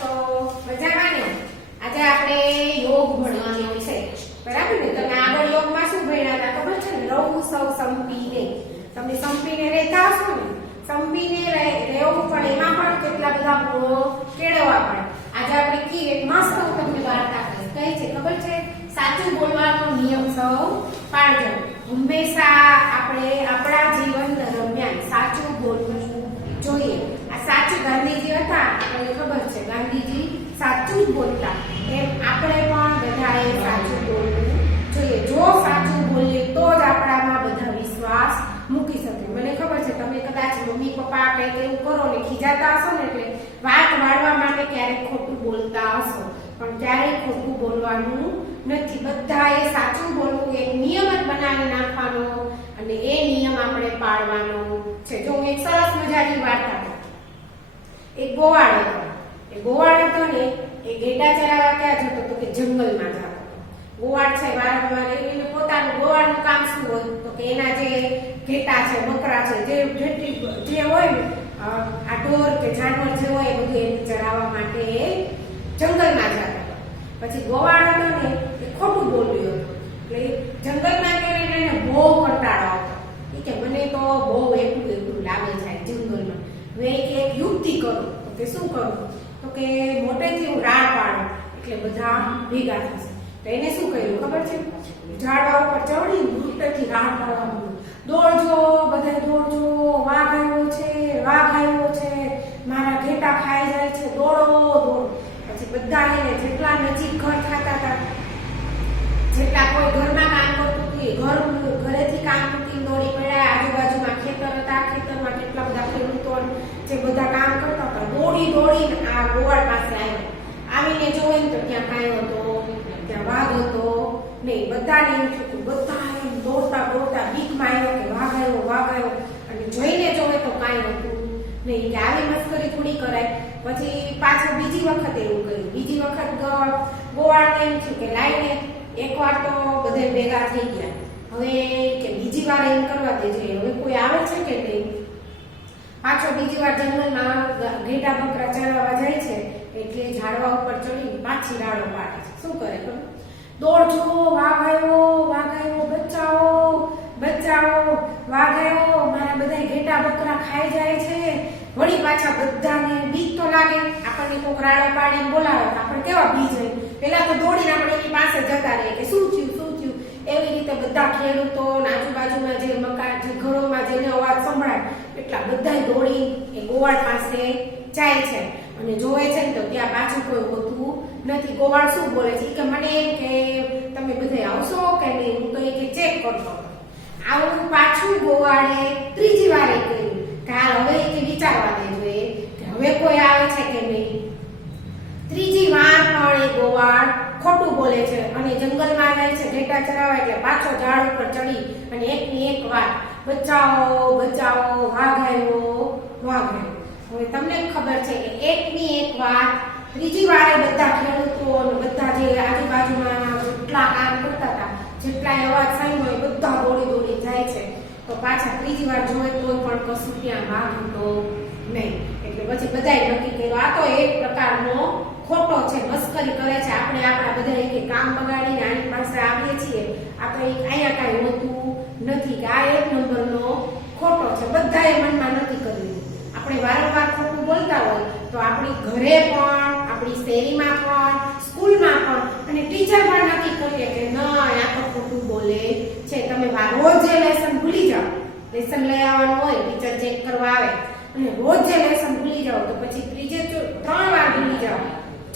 છો? મજામાં ને? આજે આપણે યોગ ભણવાનો છે, બરાબર ને? તમે આગળ યોગમાં શું ભણ્યા હતા ખબર છે ને? રહું સૌ સંપીને. તમે સંપીને રહેતા હશો ને? સંપીને રહેવું પણ એમાં પણ કેટલા બધા ગુણો કેળવવા પડે. આજે આપણે કી એક મસ્ત તમને વાર્તા કહીશ. કઈ છે ખબર છે? સાચું બોલવાનો નિયમ સૌ પાળજો. હંમેશા આપણે આપણા જીવન દરમિયાન સાચું બોલવું જોઈએ. આ સાચું ગાંધીજી હતા, આપણને ખબર છે ગાંધીજી સાચું જ બોલતા, એમ આપણે પણ બધાએ સાચું બોલવું જોઈએ. જો સાચું બોલીએ તો જ આપણામાં બધા વિશ્વાસ મૂકી શકે. મને ખબર છે તમે કદાચ મમ્મી પપ્પા કંઈક એવું કરો ને ખીજાતા હશો ને એટલે વાત વાળવા માટે ક્યારેક ખોટું બોલતા હશો, પણ ક્યારેય ખોટું બોલવાનું નથી. બધાએ સાચું બોલવું એક નિયમ જ બનાવી નાખવાનો અને એ નિયમ આપણે પાળવાનો છે. જો હું એક સરસ મજાની વાર્તા કહું. એક ગોવાળ હતો. એ ગોવાળ હતો ને એ ઘેટા ચરાવવા ક્યાં જતો તો કે જંગલમાં જતો. ગોવાળ છે વારંવાર એને પોતાનું ગોવાળનું કામ શું હોય તો કે એના જે ઘેટા છે, બકરા છે, જે હોય ને આ ઢોર કે જાનવર જે હોય એ બધું એને ચરાવવા માટે જંગલમાં જતો. પછી ગોવાળ હતો ને એ ખોટું બોલ્યો હતો એટલે જંગલમાં ગયો એટલે એને બહુ કંટાળો આવતો. કે મને તો બહુ એકલું લાગે છે જંગલમાં. હવે એક યુક્તિ કરું તો કે શું કરું તો કે મોટેથી હું રાડ પાડું એટલે બધા ભેગા થશે. તો એને શું કર્યું ખબર છે? ઝાડવા ઉપર ચડી મોટેથી રાડ પાડવા માંડ્યું. દોડજો બધા દોડજો, વાઘ આવ્યો છે, વાઘ આવ્યો છે, મારા ઘેટા ખાઈ જાય છે, દોડો દોડો. પછી બધા એને જેટલા નજીક ઘર થતા હતા, જેટલા કોઈ ઘરમાં કામ કરતું હતું ઘરેથી કામ મૂકીને દોડી પડ્યા. આજુબાજુમાં ખેતર હતા, ખેતરમાં કેટલા બધા ખેડૂતો જે બધા કામ કરતા હતા દોડી દોડીને આ ગોવાળ પાસે આવ્યો. આવીને જોવે ને તો ત્યાં કાંઈ હતો, ત્યાં વાઘ હતો નહીં. બધાને એમ થયું, બધા એમ દોડતા દોડતા બીકમાં આવ્યો કે વાઘ આવ્યો, વાઘ આવ્યો, અને જોઈને જોવે તો કાંઈ હતું નહીં. કે આવી મસ્કરી થોડી કરાય. પછી પાછળ બીજી વખત એવું કર્યું. બીજી વખત ગોવાળને એમ થયું કે લાઈને એકવાર તો બધે ભેગા થઈ ગયા, હવે કે બીજી વાર એમ કરવા દેજે, હવે કોઈ આવે છે કે નહીં. પાછો બીજી વાર જંગલમાં ઘેટા બકરા ચરાવવા જાય છે એટલે ઝાડવા ઉપર ચડી પાછી રાડો પાડે છે. શું કરે ખબર? દોડજો, વાઘ આવ્યો, વાઘ આવ્યો, બચાવો બચાવો, વાઘ આવ્યો, મારા બધા ઘેટા બકરા ખાઈ જાય છે. વળી પાછા બધાને બીક તો લાગે. આપણને કોક રાડો પાડીને બોલાવે આપણે કેવા બી જાય. પેલા તો દોડીને આપણે એની પાસે જતા રહીએ કે શું થયું શું થયું. એવી રીતે બધા ખેડૂતો આજુબાજુમાં જે મકાન જે ઘરોમાં જેને અવાજ સંભળાય એટલા બધા દોડી એ ગોવાળ પાસે જાય છે અને જોવે છે ને તો ત્યાં પાછું કોઈ હોતું નથી. ગોવાળ શું બોલે છે કે મને એમ કે તમે બધા આવશો કે નહીં, હું કઈ કે ચેક કરતો. આવું પાછું ગોવાળે ત્રીજી વારે કહ્યું કે હાલ હવે કે વિચારવા દેજો કે હવે કોઈ આવે છે કે નહીં. ત્રીજી વાર પણ એ ગોવાળ ખોટું બોલે છે અને જંગલમાં જાય છે ઘેટા ચરાવવા એટલે પાછો ઝાડ ઉપર ચડી અને એકની એક વાત બચાવો બચાવો, વાઘ આવ્યો વાઘ આવ્યો. હવે તમને ખબર છે કે એકની એક વાત ત્રીજી વારે બધા ખેડૂતો અને બધા જે આજુબાજુમાં જેટલા કામ કરતા હતા જેટલા અવાજ સાંભળ્યો એ બધા દોડી દોડી જાય છે. તો પાછા ત્રીજી વાર જોયે તો પણ કશું ત્યાં વાઘ હતો નહીં. એટલે પછી બધાએ નક્કી કર્યું આ તો એક પ્રકારનો ખોટો છે, મસ્કરી કરે છે. આપણે આપણા બધા એક કામ બગાડીને આની પાસે આવીએ છીએ, આ તો અહીંયા કાંઈ હોતું નથી કે આ એક નંબરનો ખોટો છે. બધાએ મનમાં નક્કી કર્યું. આપણે વારંવાર ખોટું બોલતા હોય તો આપણી ઘરે પણ, આપણી શેરીમાં પણ, સ્કૂલમાં પણ અને ટીચર પણ નક્કી કરીએ કે ના આ તો ખોટું બોલે છે. તમે રોજ જે લેસન ભૂલી જાઓ, લેસન લઈ આવવાનું હોય, ટીચર ચેક કરવા આવે અને રોજ જે લેસન ભૂલી જાઓ તો પછી ત્રીજે 3 વાર ભૂલી જાઓ,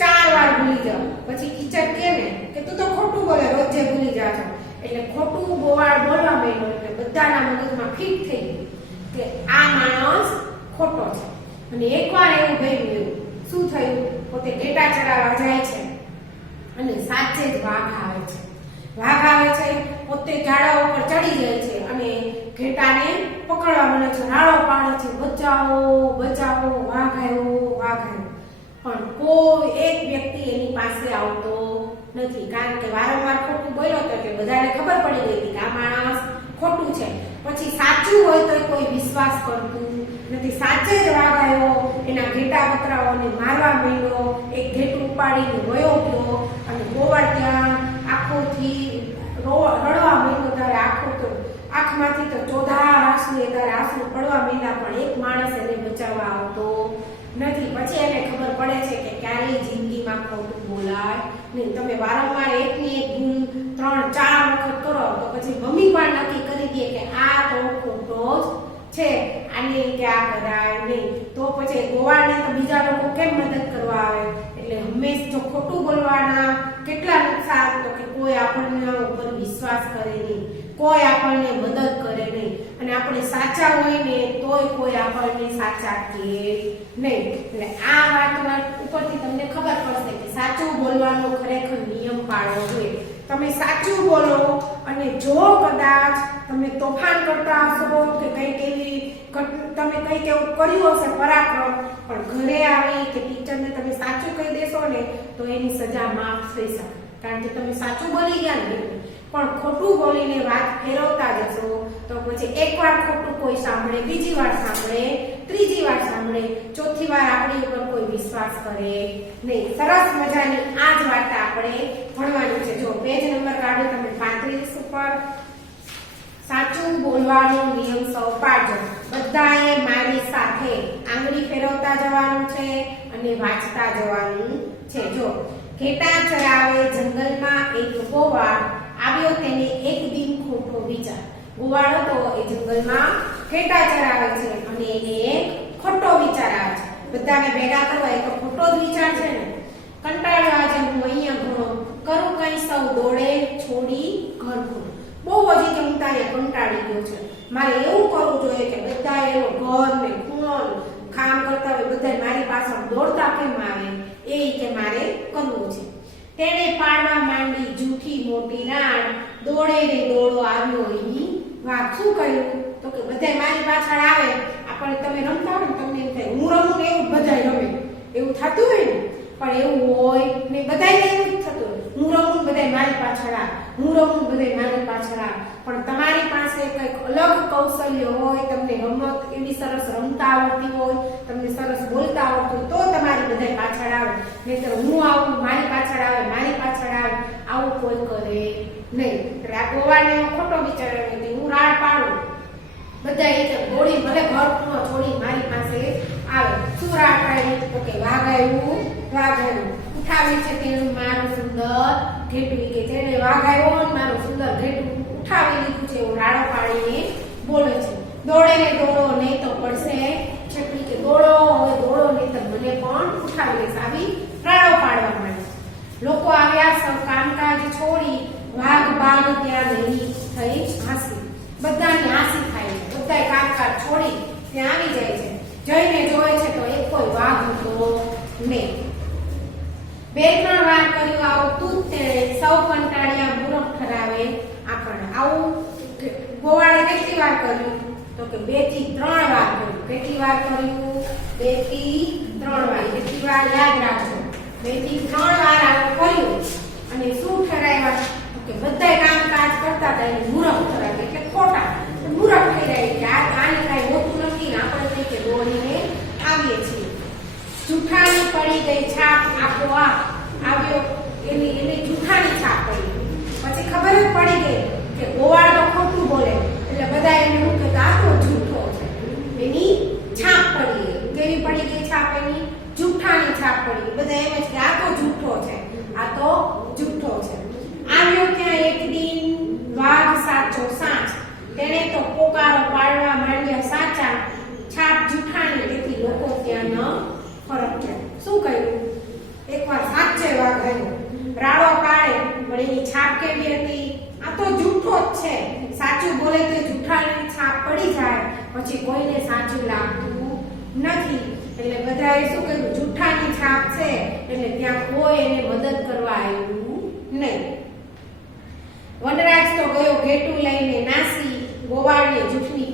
4 વાર ભૂલી જાઓ, પછી ટીચર કહે ને કે તું તો ખોટું બોલે, રોજ જે ભૂલી જાવ છો. એટલે ખોટું ગોવાળ બોલવા માંડ્યો એટલે બધાના મગજમાં ફિટ થઈ ગયું કે આ માણસ ખોટો છે. અને એકવાર એવું થયું, શું થયું? પોતે ઘેટા ચરાવવા જાય છે અને સાચે જ વાઘ આવે છે. વાઘ આવે છે, પોતે ઝાડા ઉપર ચડી જાય છે અને ઘેટાને પકડવા મળે છે, રાડો પાડે છે, બચાવો બચાવો, વાઘ આવ્યો વાઘ આવ્યો. પણ કોઈ એક વ્યક્તિ એની પાસે આવતો નથી, કારણ કે વારંવાર ખોટું બોલ્યો હતો એટલે બધાને ખબર પડી ગઈ કે આ માણસ ખોટું છે. પછી સાચું હોય તો કોઈ વિશ્વાસ કરતું નથી. સાચે જ વાઘ આવ્યો, એના ઘેટા બકરાઓને મારવા માંડ્યો, એક ઘેટું ઉપાડીને વયો ગયો અને ગોવાળ ત્યાં આંખોથી રડવા માંડ્યો. ત્યારે આંખમાંથી તો ચોધાર આંસુ ત્યારે આંસુ પડવા માંડ્યા, પણ એક માણસ એને બચાવવા આવતો નથી. પછી એને ખબર પડે છે કે ક્યારેય જિંદગીમાં ખોટું બોલાય નહીં. તમે વારંવાર એકની એક ભૂલ 3-4 વખત કરો તો પછી મમ્મી પણ નક્કી કરી દે કે આ તો ખોટો જ છે, આને કે આ કરાય નહીં. તો પછી ગોવાળને તો બીજા લોકો કેમ મદદ કરવા આવે? એટલે હંમેશા જો ખોટું બોલવાના કેટલા નુકસાન, તો કે કોઈ આપણને ઉપર વિશ્વાસ કરે નહીં, કોઈ આપણને મદદ કરે નહીં, અને આપણે સાચા હોય ને તોય કોઈ આપણને સાચા કહે નહીં. એટલે આ વાત ઉપરથી તમને ખબર પડશે કે સાચું બોલવાનો ખરેખર નિયમ પાળવો જોઈએ. તમે સાચું બોલો, અને જો કદાચ તમે તોફાન કરતા હશો કે તમે કંઈક એવું કર્યું હશે પરાક્રમ, પણ ઘરે આવી કે ટીચરને તમે સાચું કહી દેશો ને તો એની સજા માફ થઈ શકે, કારણ કે તમે સાચું બોલી ગયા ને. પણ ખોટું બોલીને વાત ફેરવતા જશો તો પછી એકવાર ખોટું કોઈ સાંભળે, બીજી વાર સાંભળે, ત્રીજી વાર સાંભળે, ચોથી વાર આપણી ઉપર કોઈ વિશ્વાસ કરે નહીં. સરસ મજાની આ જ વાર્તા આપણે ભણવાની છે. જો પેજ નંબર કાઢો તમે 35 ઉપર. સાચું બોલવાનો નિયમ સૌ પાડજો. બધાએ મારી સાથે આંગળી ફેરવતા જવાનું છે અને વાંચતા જવાનું છે. જો ઘેટા ચરાવે જંગલમાં એક ગોવાળ આવ્યો, તેને એક દિન ખોટો વિચાર. ગોવાળ હતો એ જંગલમાં ઘેટા ચરાવે છે અને એને એક ખોટો વિચાર આવે છે. બધાને ભેગા કરવા એ તો ખોટો જ વિચાર છે ને. કંટાળ્યો આજે હું અહીંયા ઘણો કરું કઈ સૌ દોડે છોડી ઘર ઘૂમ. બહુ હજી કે હું તારે કંટાળી ગયો છે, મારે એવું કરવું જોઈએ કે બધા એનો ઘર ને ખૂણો કામ કરતા હોય બધા મારી પાછળ દોડતા કેમ આવે, એ કે મારે કરવું છે. તેણે પાડવા માંડી જૂઠી મોટી રાણ, દોડે ને દોડો આવ્યો અહીં વાઘ. શું કહ્યું? તો કે બધા મારી પાછળ આવે. આપણે તમે રમતા હોય ને તમને એમ થાય હું રમું ને એવું બધા રમે, એવું થતું હોય ને. પણ એવું હોય ને, બધાને એવું જ થતું હોય હું રમું બધા મારી પાછળ આવે, હું રમું બધા મારી પાછળ આવે. પણ તમારી પાસે કંઈક અલગ કૌશલ્ય હોય, તમને રમત એવી સરસ રમતા આવડતી હોય, તમને સરસ બોલતા આવડતું હોય, તો તમારી બધા પાછળ આવે. નહીંતર હું આવું મારી પાછળ આવે, મારી પાછળ આવે, આવું કોઈ કરે નહીં. એટલે આ ગોવાળને ખોટો વિચાર આવ્યો કે હું રાડ પાડું, બધા એક દોડી ભલે ઘર ખૂણો છોડી મારી પાસે આવે. શું રાડ પાડી? તો કે વાઘ આવ્યું, વાઘ આવ્યું. ઉઠાવે છે તેનું મારું સુંદર ઘેટું. કે જેને વાઘ આવ્યો ને મારું સુંદર ઘેટું ઉઠાવી લીધું છે એવું રાડો પાડીને બોલે છે. દોડે ને દોડો નહીં તો પડશે છઠ્ઠી. કે દોડો હવે દોડો નહીં તો મને પણ ઉઠાવી લેશે. આવી રાડો પાડવા માંડે. લોકો આવ્યા, સૌ કામકાજ છોડી વાઘ બાગ ત્યાં નહીં થઈ હાંસી. બધાની હાંસી થાય છે. બધા કામકાજ છોડી ત્યાં આવી જાય છે. જઈને જોવે છે તો એક કોઈ વાઘ હતો નહીં. 2-3 વાર કર્યું આવું તું તેણે, સૌ કંટાળ્યા મૂરખ ઠરાવે આપણને. આવું ગોવાળે કેટલી વાર કર્યું? તો કે 2 થી 3 વાર કર્યું. કેટલી વાર કર્યું? 2 થી 3 વાર. કેટલી વાર યાદ રાખજો? 2 થી 3 વાર આવું કર્યું. અને શું ઠરાવ્યા? તો કે બધા કામકાજ કરતા હતા એને મૂરખ ઠરાવે, એટલે ખોટા મૂરખ થઈ રહ્યા કે આને કાંઈ હોતું નથી ને આપણે કંઈ કે દોડીને આવીએ છીએ. જૂઠાની પડી ગઈ છાપ, આપોઆપ આવ્યો એને જૂઠાની છાપ પડી. પછી ખબર જ પડી ગઈ કે ગોવાળ તો ખોટું બોલે, એટલે બધા એને શું કે આ તો જૂઠો છે. એની છાપ પડી ગઈ. કેવી પડી ગઈ છાપ? એની જૂઠાની છાપ પડી. બધા એમ જ કે આ તો જૂઠો છે, આ તો જૂઠો છે. આવ્યો ત્યાં એક દિન વાઘ સાચો સાચ, તેને તો પોકારો પાડવા માંડ્યા સાચા, છાપ જૂઠાની. તેથી લોકો ત્યાં ન ફરક્યા. શું કહ્યું? એકવાર સાચે વાઘ આવ્યો, રાડો પાડે, પણ એની છાપ કેવી હતી? આ તો જૂઠો જ છે. સાચું બોલે તો જૂઠાની છાપ પડી જાય, પછી કોઈને સાચું લાગતું નથી. એટલે બધાએ શું કહ્યું? જૂઠાની છાપ છે એટલે ત્યાં કોઈ એને મદદ કરવા આવ્યું નહીં. વનરાજ તો ગયો ઘેટું લઈને નાસી, ગોવાળને જૂઠની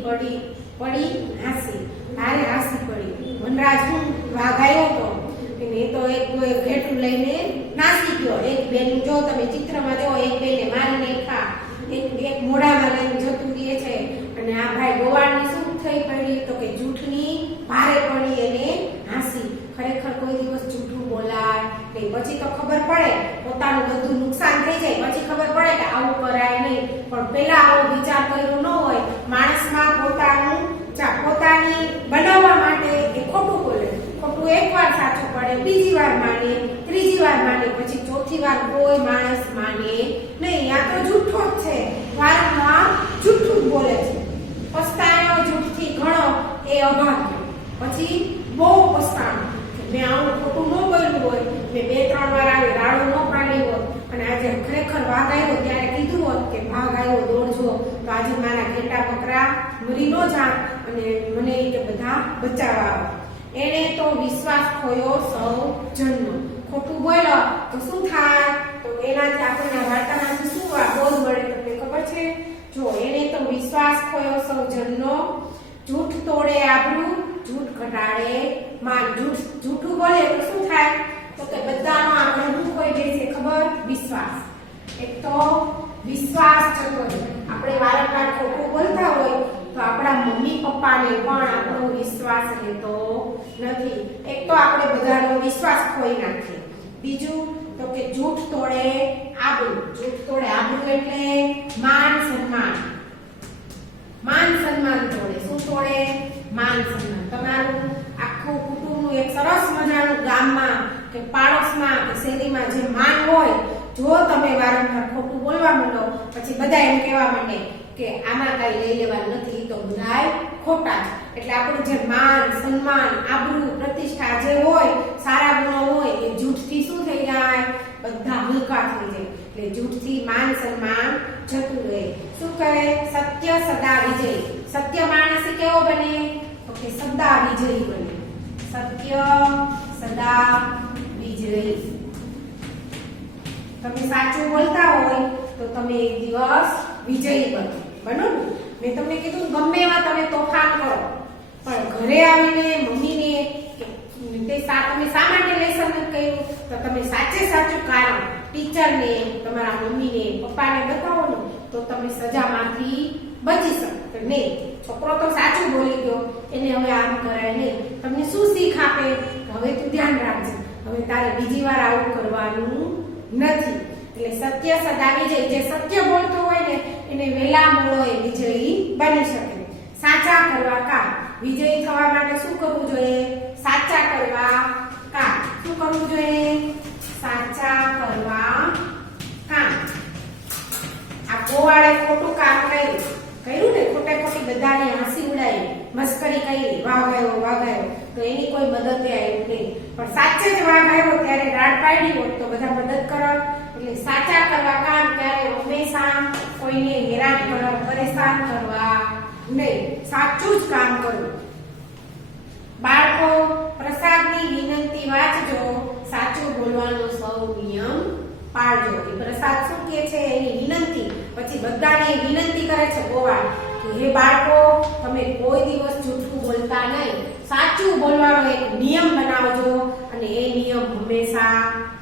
પડી હાંસી. ભારે હાંસી પડી. વનરાજ શું વાઘ આવ્યો તો એ તો એક ઘેટું લઈને નાસી ગયો. એક બેન જો તમે ચિત્રમાં જો એક બેને મારી નાખ્યા એક મોઢામાં લઈને જતું રહે છે અને આ ભાઈ ગોવાળની શું થઈ પડી તો કે જૂઠની ભારે પડી એને હાંસી. ખરેખર કોઈ દિવસ જૂઠું બોલાય નહીં. પછી તો ખબર પડે પોતાનું બધું નુકસાન થઈ જાય, પછી ખબર પડે કે આવું કરાય નહીં. પણ પેલા આવો વિચાર કર્યો ન હોય માણસમાં પોતાની બનાવવા માટે એ ખોટું બોલે. ખોટું એકવાર સાચું પડે, બીજી વાર માને, ત્રીજી વાર માને, પછી ચોથી વાર કોઈ માણસ માને નહીં. આ તો જૂઠો જ છે, વારંવાર જૂઠું જ બોલે છે. પસ્તાયો જૂઠથી ઘણો એ અભાગ્ય. પછી બહુ પસ્તાણો મેં આવું ખોટું ન બોલ્યું હોય, મેં 2-3 વાર આવી રાડો ન પાડી હોત અને આજે ખરેખર વાઘ આવ્યો ત્યારે કીધું હોત કે ભાગ આવ્યો દોડજો, તો આજે મારા ઘેટા બકરા મરી ન જાત અને મને કે બધા બચાવવા આવે. એને તો વિશ્વાસ ખોયો સૌ જન્મ. ખોટું બોલ્યો તો શું થાય? તો એનાથી આપણને વાર્તામાંથી શું બોધ મળે તમને ખબર છે? જો એને તો વિશ્વાસ ખોયો સૌ જન્મનો, જૂઠ તોડે આબરૂ, જૂઠ ઘટાડે માન. જૂઠું બોલે તો શું થાય? તો કે બધાનો આનંદ કોઈ દે છે ખબર? વિશ્વાસ. એક તો વિશ્વાસ જતો છે. આપણે વારંવાર ખોટું બોલતા હોય તો આપણા મમ્મી પપ્પાને પણ આપણો વિશ્વાસ રહેતો નથી. એક તો આપણે બધાનો વિશ્વાસ ખોઈ નાખીએ. બીજું તો કે જૂઠ તોડે આબરૂ. જૂઠ તોડે આબરૂ એટલે માન સન્માન. માન સન્માન તોડે. શું તોડે? માન સન્માન. તમારું આખું કુટુંબનું એક સરસ મજાનું ગામમાં કે પાડોશમાં કે શેરીમાં જે માન હોય, જો તમે વારંવાર ખોટું બોલવા માંડો પછી બધા એમ કહેવા માંડે કે આમાં કઈ લઈ લેવાનું નથી, તો બધાય ખોટા છે. એટલે આપણું જે માન સન્માન આબરૂ પ્રતિષ્ઠા જે હોય, સારા ગુણો હોય, એ જૂઠથી શું થઈ જાય? બધા હલકા થઈ જાય. એટલે જૂઠથી માન સન્માન જતું રહે. શું કહે? સત્ય સદા વિજય. સત્ય માણસ કેવો બને? તો કે સદા વિજયી બને. સત્ય સદા વિજયી. તમે સાચું બોલતા હોય તો તમે એક દિવસ વિજયી બનો. બનો ને? મેં તમને કીધું ગમે એવા તમે તોફાન કરો પણ ઘરે આવીને મમ્મીને તમે શા માટે લેસન નથી કર્યું તો તમે સાચું કારણ ટીચરને, તમારા મમ્મીને, પપ્પાને બતાવો ને તો તમે સજામાંથી બચી શકો. નહીં, છોકરો તો સાચું બોલી ગયો, એને હવે આમ કરાય નહીં. તમને શું શીખ આપે? હવે તું ધ્યાન રાખજે, હવે તારે બીજી વાર આવું કરવાનું નથી. એટલે સત્ય સદા વિજય. જે સત્ય બોલતો હોય ને એને વેલા મોડો એ વિજયી બની શકે. સાચા કરવા કામ. વિજયી થવા માટે શું કરવું જોઈએ? સાચા કરવા કામ. શું કરવું જોઈએ? સાચા કરવા કામ. આ ગોવાળે ખોટું કામ કર્યું ને, ખોટી બધાને હસી ઉડાવી, મસ્કરી કરી, વાઘ આવ્યો તો એની કોઈ મદદ આવી નહીં. પણ સાચે જ વાઘ આવ્યો ત્યારે રાડ પાડી હોત તો બધા મદદ કરો. એટલે સાચા કરવા કામ. ત્યારે હંમેશા કોઈને હેરાન પરેશાન કરવા નહીં, સાચું જ કામ કરવું. બાળકો પ્રસાદની વિનંતી વાંચજો, સાચું બોલવાનો સૌ નિયમ પાળજો. એ પ્રસાદ શું કહે છે? એની વિનંતી. પછી બધાને વિનંતી કરે છે ગોવાળ કે હે બાળકો, તમે કોઈ દિવસ જૂઠું બોલતા નહીં, સાચું બોલવાનો એક નિયમ બનાવજો અને એ નિયમ હંમેશા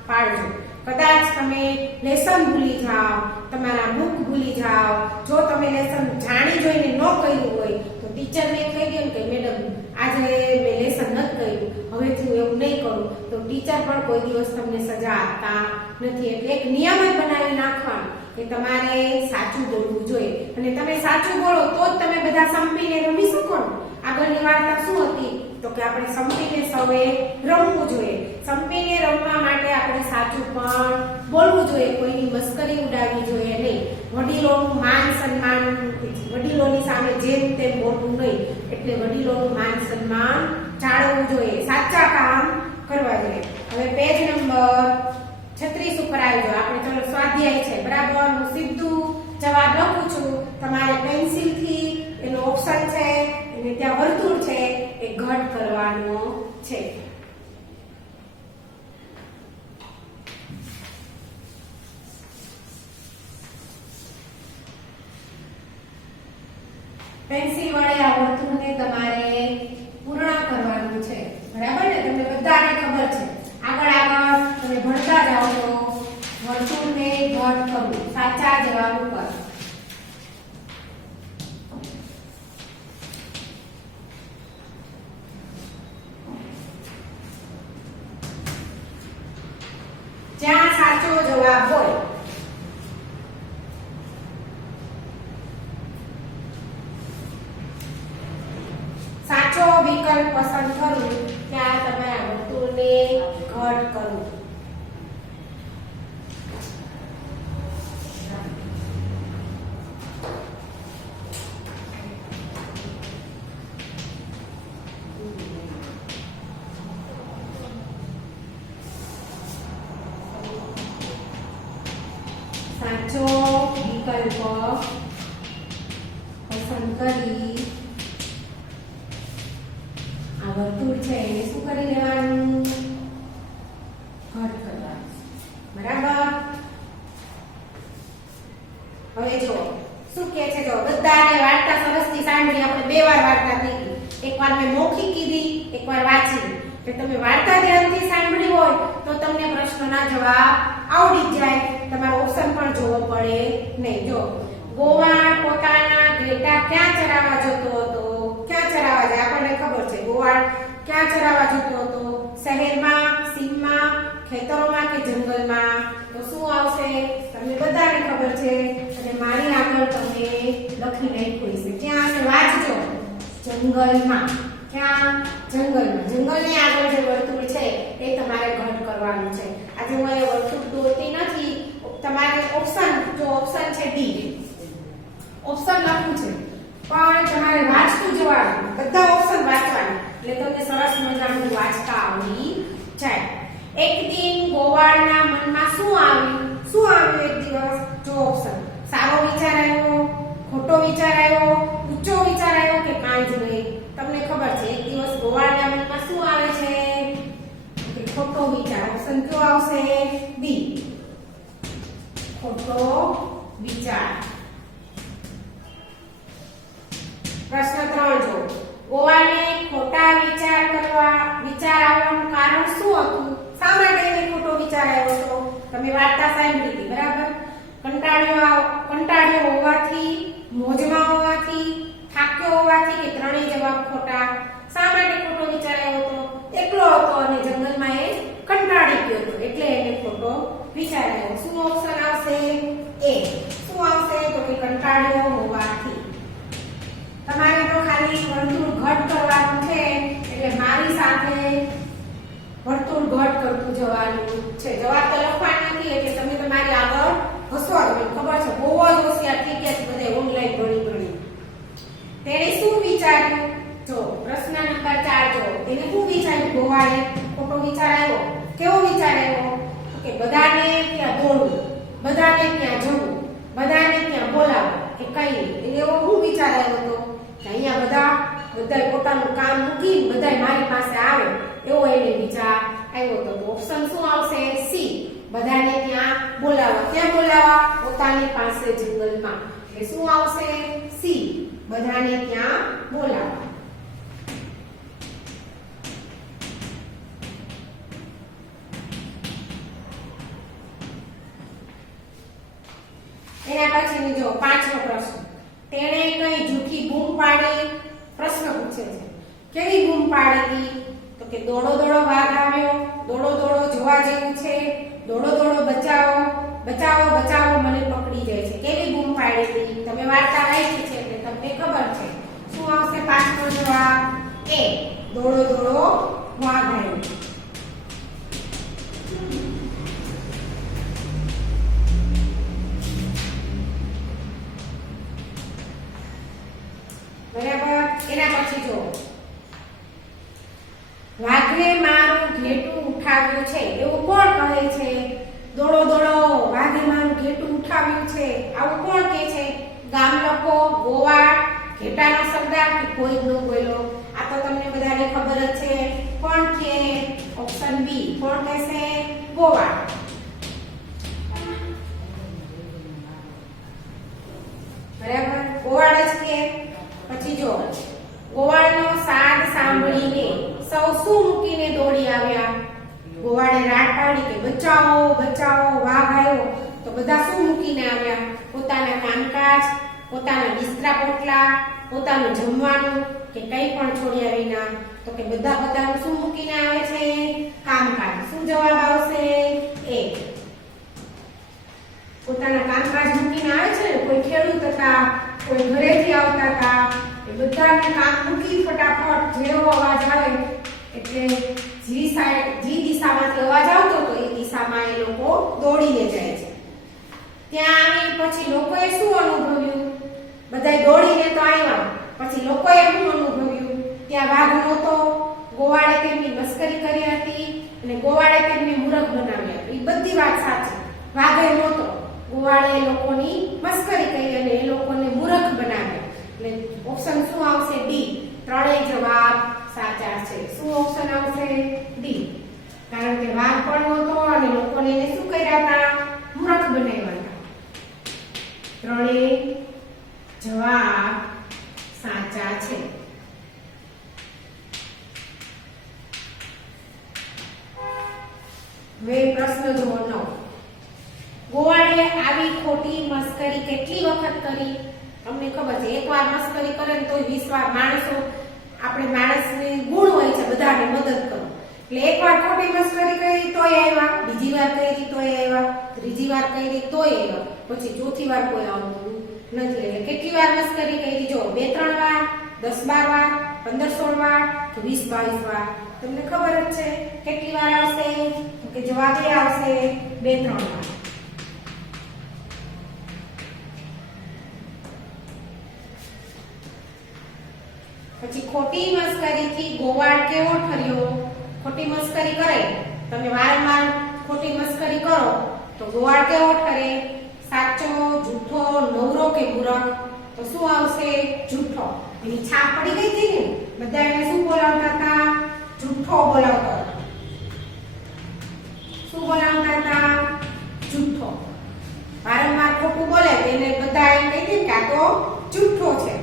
પાળજો. કદાચ તમે લેસન ભૂલી જાઓ, તમારા બુક ભૂલી જાઓ, જો તમે લેસન જાણી જોઈને ન કર્યું હોય તો ટીચરને કહી દો કે મેડમ આજે મેં લેસન નથી કર્યું, હવેથી હું એવું નહીં કરું, તો ટીચર પણ કોઈ દિવસ તમને સજા આપતા નથી. એટલે એક નિયમ જ બનાવી નાખવાનો કે તમારે સાચું બોલવું જોઈએ. અને તમે સાચું બોલો તો જ તમે બધા સંપીને રમી શકો ને. આગળની વાર્તા શું હતી? તો કે આપણે સંપીને સૌએ રમવું જોઈએ. સંપીને રમવા માટે આપણે સાચું પણ બોલવું જોઈએ, કોઈની મસ્કરી ઉડાવવી જોઈએ નહીં. વડીલોનું માન સન્માન, વડીલોની સામે જેમ તેમ બોલવું નહીં. એટલે વડીલોનું માન સન્માન જાળવવું જોઈએ, સાચા કામ કરવા જોઈએ. હવે પેજ નંબર 36 ઉપર આવજો. આપણે ચલો સ્વાધ્યાય છે, બરાબર? હું સીધું જવાબ લખું છું, તમારે પેન્સિલથી એનો ઓપ્શન છે અને ત્યાં વર્તુળ છે એ ઘટ કરવાનો છે. પેન્સિલ વડે આ વર્તુળને તમારે પૂર્ણ કરવાનું છે, બરાબર ને? તમને બધાને ખબર છે. આગળ તમે ભણતા જાઓ તો વર્તુળને ઘટ કરવું સાચા જવાબ ઉપર. જવાબ હોય. સાચો વિકલ્પ પસંદ કરવું ત્યાં તમારા વર્તુળને ઘટ કરવું. સાચો વિકલ્પ પસંદ કરી આ વર્તુળ છે એને શું કરી દેવાનું? ઘટ કરવાનું. બરાબર. હવે જો શું કહે છે, જો બધાને વાર્તા સરસથી સાંભળી. આપણે બે વાર વાર્તા થઈ ગઈ. એકવાર મેં મૌખિક કીધી, એકવાર વાંચી. કે તમે વાર્તા ધ્યાનથી સાંભળી હોય તો તમને પ્રશ્નના જવાબ આવડી જાય. તમારો ઓપ્શન પણ જોવો પડે નહીં. જો ગોવાળ પોતાના ઘેટા ક્યાં ચરાવવા જતો હતો? ક્યાં ચરાવવા જાય? આપણને ખબર છે ગોવાળ ક્યાં ચરાવવા જતો હતો? શહેરમાં, સીમમાં, ખેતરોમાં કે જંગલમાં? તો શું આવશે? તમને બધાને ખબર છે અને મારી આગળ તમને લખી નાખ્યું છે. ક્યાં છે વાંચજો. જંગલમાં. ક્યાં? જંગલમાં. જંગલની આગળ જે વર્તુળ છે એ તમારે ઘટ કરવાનું છે. આજે હું એ વર્તુળ દોરતી નથી. તમારે ઓપ્શન, જો ઓપ્શન છે ડી, ઓપ્શન લખવું છે પણ તમારે વાંચતું જવાનું. બધા ઓપ્શન વાંચવાના એટલે તમને સરસ મજાનું વાંચતા આવડી જાય. એક દિન ગોવાળના મનમાં શું આવ્યું? શું આવ્યું એક દિવસ? જો ઓપ્શન. સારો વિચાર આવ્યો, ખોટો વિચાર આવ્યો, ઊંચો વિચાર આવ્યો કે કાંઈ જ નહીં? તમને ખબર છે એક દિવસ ગોવાળના મનમાં શું આવે છે? ખોટો વિચાર. ઓપ્શન કયો આવશે? બી, ખોટો વિચાર. પ્રશ્ન 3 જો ગોવાળને ખોટા વિચાર આવવાનું કારણ શું હતું? શા માટે એને ખોટો વિચાર આવ્યો હતો? તમે વાર્તા સાંભળી હતી, બરાબર? કંટાળ્યો હોવાથી, મોજમાં હોવાથી, થાક્યો હોવાથી કે ત્રણેય જવાબ ખોટા? શા માટે ખોટો વિચાર આવ્યો હતો? એકલો હતો અને જંગલમાં એ કંટાળી ગયો હતો એટલે એને ખોટો વિચાર આવ્યો. શું ઓપ્શન આવશે? એ. શું આવશે? તો કે કંટાળ્યો હોવાથી. તમારે તો ખાલી વર્તુળ ઘટ કરવાનું છે એટલે મારી સાથે વર્તુળ ઘટ કરતું જવાનું છે. જવાબ તો લખવાનો નથી એટલે તમે તમારી આગળ હસો. મને ખબર છે બહુ જ હોશિયાર થઈ ગયા છે બધા ઓનલાઈન ભણી. તેણે શું વિચાર્યું? જો પ્રશ્ન નંબર 4 જો તેને શું વિચાર્યું? ગોવાળે ખોટો વિચાર આવ્યો. કેવો વિચાર આવ્યો? કે બધાને ત્યાં દોડવું, બધાને ત્યાં જવું, બધાને ત્યાં બોલાવવું કે કઈ એટલે એવો શું વિચાર આવ્યો હતો કે અહીંયા બધા પોતાનું કામ મૂકીને બધા મારી પાસે આવે એવો એને વિચાર આવ્યો હતો. ઓપ્શન શું આવશે? સી, બધાને ત્યાં બોલાવવા. ક્યાં બોલાવવા? પોતાની પાસે જંગલમાં. એટલે શું આવશે? સી, બધાને ત્યાં બોલાવવા. એના પછીની જો 5મો પ્રશ્ન. તેણે કઈ જૂઠી બૂમ પાડી? પ્રશ્ન પૂછે છે. કેવી બૂમ પાડી હતી? તો કે દોડો દોડો વાઘ આવ્યો, દોડો દોડો જોવા જેવું છે, દોડો દોડો બચાવો, બચાવો બચાવો મને પકડી જાય છે. કેવી બૂમ પાડી હતી? તમે વાર્તા વાંચી છે એટલે તમને ખબર છે. શું આવશે 5મો જવાબ? એ, દોડો દોડો વાઘ આવ્યો. બરાબર. એના પછી જો વાઘે મારું ઘેટું ઉઠાવ્યું છે એવું કોણ કહે છે? દોડો દોડો વાઘે મારું ઘેટું ઉઠાવ્યું છે આવું કોણ કહે છે? ગામ લોકો, ગોવાળ, ઘેટાનો સરદાર કે કોઈ ન બોલો? આ તો તમને બધાને ખબર જ છે. કોણ કે? Option B. કોણ કહેશે? ગોવાળ. બરાબર, ગોવાળ જ કે. પછી જો ગોવાળનો સાદ સાંભળીને સૌ શું મૂકીને દોડી આવ્યા? ગોવાળે રાડ પાડી કે બચાવો બચાવો વાઘ આવ્યો તો બધા શું મૂકીને આવ્યા? પોતાના કામકાજ, પોતાના બિસ્તરા પોટલા, પોતાનું જમવાનું કે કંઈ પણ છોડ્યા વિના. તો કે બધા બધાનું શું મૂકીને આવે છે? કામકાજ. શું જવાબ આવશે? એ. પોતાના કામકાજ મૂકીને આવે છે ને, કોઈ ખેડૂત હતા, કોઈ ઘરેથી આવતા હતા, એ બધાને કામ મૂકી ફટાફટ જેવો અવાજ આવે એટલે જે દિશામાંથી અવાજ આવતો હતો એ દિશામાં એ લોકો દોડીને જાય છે. ત્યાં આવી પછી લોકોએ શું અનુભવ્યું? બધાય દોડીને તો આવ્યા, પછી લોકોએ શું અનુભવ્યું? ત્યાં વાઘ નહોતો, ગોવાળે તેમની મસ્કરી કરી હતી અને ગોવાળે તેમને મૂર્ખ બનાવ્યા. એ બધી વાત સાચી. વાઘે નહોતો, ગોવાળે લોકોની મસ્કરી કરી અને એ લોકોને મૂર્ખ બનાવ્યા. એટલે ઓપ્શન શું આવશે? ડી. ત્રણેય જવાબ સાચા છે. શું ઓપ્શન આવશે? ડી. કારણ કે વાઘ પણ નહોતો અને લોકોને એને શું કર્યા હતા? મૂર્ખ બનાવ્યા હતા. ત્રણેય જવાબ સાચા છે. હવે પ્રશ્ન જુઓ 9. ગોવાળે આવી ખોટી મસ્કરી કેટલી વખત કરી? તમને ખબર છે, એકવાર મસ્કરી કરે ને તોય 20 વાર માણસની ગુણ હોય છે બધાને મદદ કરો. એટલે એકવાર ખોટી મસ્કરી કરી તોય આવ્યા, બીજી વાર કરી તોય આવ્યા, ત્રીજી વાર કરી તોય આવ્યા, પછી ચોથી વાર કોઈ આવતું નથી. એટલે કેટલી વાર મસ્કરી કરી? જો 2-3 વાર, 10-12 વાર, 15-16 વાર કે 20-22 વાર? તમને ખબર જ છે કેટલી વાર આવશે? કે જવાબ એ આવશે 2-3 વાર. પછી ખોટી મસ્કરીથી ગોવાળ કેવો ઠર્યો? ખોટી મસ્કરી કરે, તમે વારંવાર ખોટી મસ્કરી કરો તો ગોવાળ કેવો ઠરે? સાચો, જૂઠો, નવરો કે મૂર્ખ? તો શું આવશે? જૂઠો. એની છાપ પડી ગઈ હતી ને, બધા એને શું બોલાવતા હતા? જૂઠો બોલાવતા હતા. શું બોલાવતા હતા? જૂઠો. વારંવાર ખોટું બોલે એને બધા એમ કહી દે કે આ તો જૂઠો છે.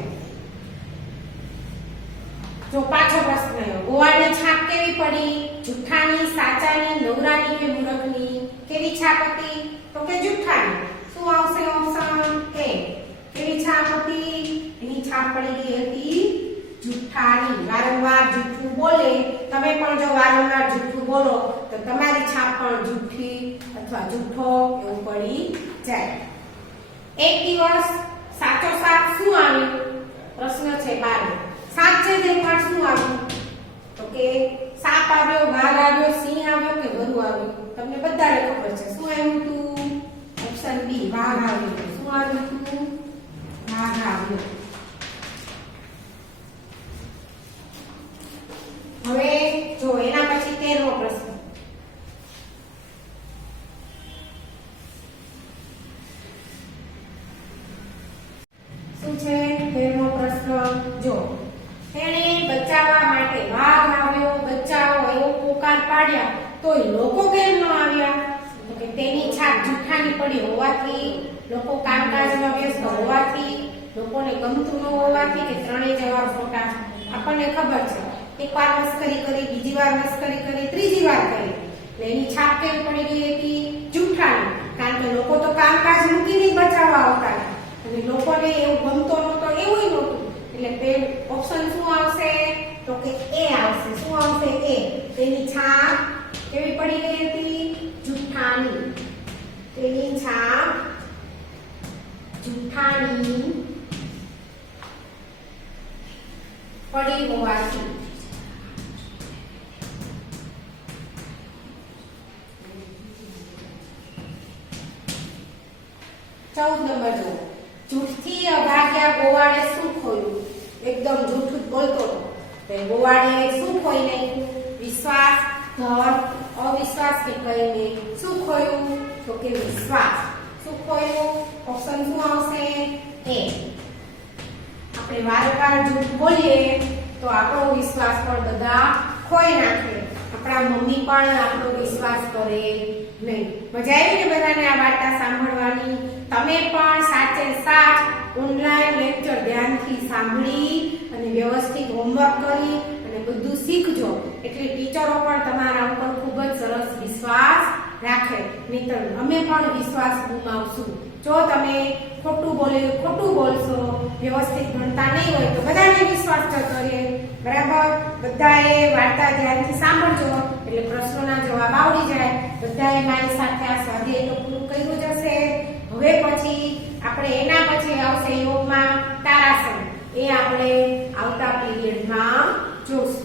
જો પાછો પ્રશ્ન આવ્યો, ગોવાળની છાપ કેવી પડી? જૂઠાની, સાચાની, નવરાની કે મૂર્ખની? કેવી છાપ હતી? તો કે જૂઠાની. શું આવશે? Option A. કેવી છાપ હતી? એની છાપ પડી ગઈ હતી જૂઠાની. વારંવાર જૂઠું બોલે, તમે પણ જો વારંવાર જૂઠું બોલો તો તમારી છાપ પણ જૂઠી અથવા જૂઠો એવું પડી જાય. એક દિવસ સાચો સાપ શું આવ્યું? પ્રશ્ન છે 12. સાત છે તે પણ શું આવ્યું? તો કે સાપ આવ્યો, વાઘ આવ્યો, સિંહ આવ્યો કે વરુ આવ્યું? તમને બધાને ખબર છે શું આવ્યું હતું? ઓપ્શન બી, વાઘ આવ્યો. શું આવ્યું હતું? વાઘ આવ્યો. હવે જો એના પછી 13મો પ્રશ્ન. શું છે 13મો પ્રશ્ન? જો તેને બચાવવા માટે વાઘ આવ્યો, બચાવો એવો પોકાર પાડ્યા તોય લોકો કેમ ન આવ્યા? તો કે તેની છાપ જૂઠાની પડી હોવાથી, લોકો કામકાજમાં વ્યસ્ત હોવાથી, લોકોને ગમતું ન હોવાથી કે ત્રણેય જવાબ ખોટા? આપણને ખબર છે, એકવાર મસ્કરી કરી, બીજી વાર મસ્કરી કરી, ત્રીજી વાર કરી, એટલે એની છાપ કેમ પડી ગઈ હતી? જૂઠાની. કારણ કે લોકો તો કામકાજ મૂકીને બચાવવા આવતા અને લોકોને એવું ગમતો નહોતો, એવું નહોતું. એટલે ઓપ્શન શું આવશે? તો કે એ આવશે. શું આવશે? એ. તેની છાપ કેવી પડી ગઈ હતી? જૂઠાની. તેની છાપ જૂઠાની પડી હોવાથી. ચૌદ નંબર જો, જૂઠથી અભાગ્યા ગોવાળે શું ખોયું? એકદમ જૂઠું જ બોલતો હતો તો ગોવાળે શું ખોઈ નાખ્યું? વિશ્વાસ, ધન, અવિશ્વાસ કે કઈ નહીં? શું ખોયું? તો કે વિશ્વાસ. શું ખોયું? ઓપ્શન શું આવશે? એ. આપણે વારંવાર જૂઠ બોલીએ તો આપણો વિશ્વાસ પણ બધા ખોઈ નાખે. આપણા મમ્મી પણ આપણો વિશ્વાસ કરે નહીં. મજા આવી ને બધાને આ વાર્તા સાંભળવાની? તમે પણ સાચે સાચ ઓનલાઈન લેક્ચર ધ્યાનથી સાંભળી અને વ્યવસ્થિત હોમવર્ક કરી અને બધું શીખજો, એટલે ટીચરો પણ તમારા ઉપર ખૂબ જ સરસ વિશ્વાસ રાખે. નહીંતર અમે પણ વિશ્વાસ ગુમાવશું. જો તમે ખોટું બોલશો, વ્યવસ્થિત ભણતા નહીં હોય તો બધાને વિશ્વાસ જતો રહે. બરાબર? બધાએ વાર્તા ધ્યાનથી સાંભળજો એટલે પ્રશ્નોના જવાબ આવડી જાય. બધાએ મારી સાથે આ સ્વાધ્યાય તો પૂરું કર્યું જ હશે. હવે પછી આપણે એના પછી આવશે યોગમાં તારાસન. એ આપણે આવતા પીરિયડમાં જોશું.